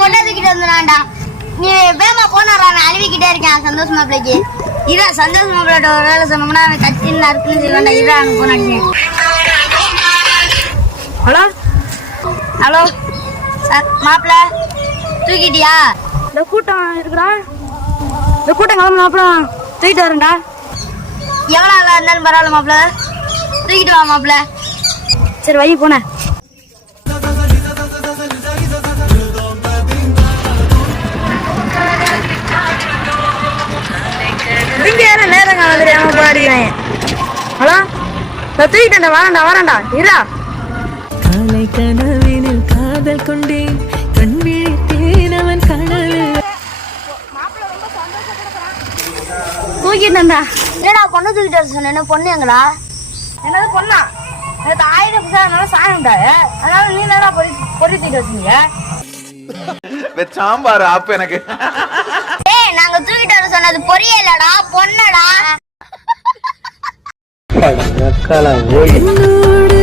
பொண்ணை தூக்கிட்டு வந்துடான்டா. நீ வேமா போனாரா? அவன் அழுவிக்கிட்டே இருக்கான் சந்தோஷ் மாப்பிள்ளைக்கு. இதா சந்தோஷ் மாப்பிள்ளையோட ஒரு வேலை சொன்னோம்னா அவன் கத்தின்னு அறுக்குன்னு செய்வான்டா. இதா அவனுக்கு போன் அடிச்சேன். ஹலோ ஹலோ மாப்பிள்ள தூக்கிட்டியா? இந்த கூட்டம் இருக்குடா, இந்த கூட்டம் கிளம்புனா அப்புறம் தூக்கிட்டு வரேன்டா. எவ்வளோ ஆளா இருந்தாலும் பரவாயில்ல மாப்பிள்ள, தூக்கிட்டு வா மாப்பிள்ள. சரி வை போனேன். நேரம் காலம் போராடிக்கிறேன். ஹலோ நான் தூக்கிட்டேன், வரேன்டா இரா. காலை கனவினில் காதல் கொண்டேன், கண் விழித்தேன் அவன் கனவில். தூக்கிட்டேன்டா. என்னடா பொண்ணு தூக்கிட்டு வர சொன்ன? பொண்ணு எங்கடா? என்னது பொண்ணா? எனக்கு 1000 பைசா சாயம்டாரு, அதனால நீ என்னடா பொறி தூக்கிட்டு வச்சீங்க? சாம்பார் ஆப்பு எனக்கு. ஏய் நாங்க தூக்கிட்டு வர சொன்னது பொரியலடா, பொண்ணடா. என்னோடு